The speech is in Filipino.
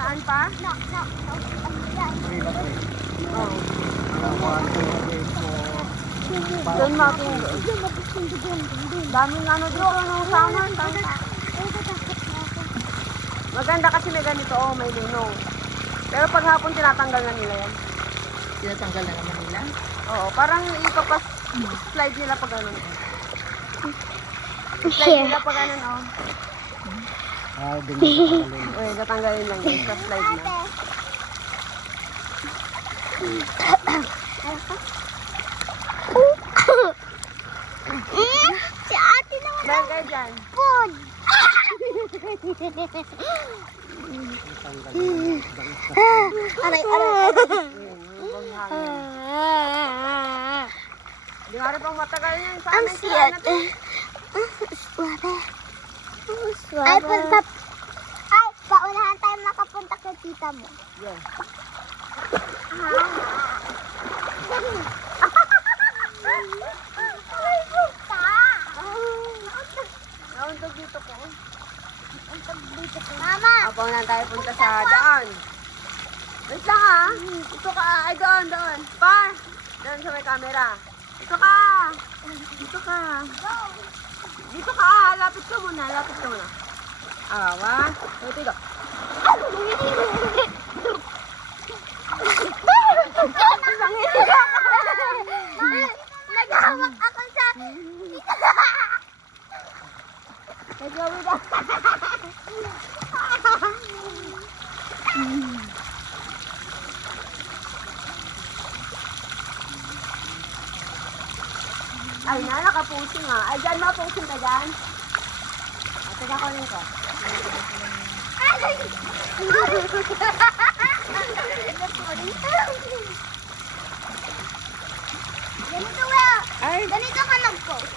Saan pa? No. Oh. 1, 2, 3, 4, 5. Doon making daming ano doon, anong sama. Maganda kasi may ganito, oh, may lunong. Pero pag hapon tinatanggal na nila yan. Tinatanggal na naman nila? Oo, parang ipapas-slide nila pag ganun. Slide nila pag ganun, oh. Uy, tatanggalin lang yun sa slide na. Si ate naman. Dahil kayo dyan. Food. Aray. Di nga rin pang matagal yan. Ang siyat. Ay, paunahan tayo makapunta kay tita mo. Yeah. Aray, puta. Nauntog dito ko. Mama. Abang na tayo punta sa daan. Wait lang ha. Dito ka. Ay, doon. Pa. Doon sa may camera. Dito ka. Dito ka. Lapit ka muna. Awa. Dito. Naghahawak ako sa... Nagawin ka. Ay na, nakapusing ha. Ay, dyan mapusing ka dyan. Teka ko rin ko. Ganito, Will. Ay, Ganito ka nag-post.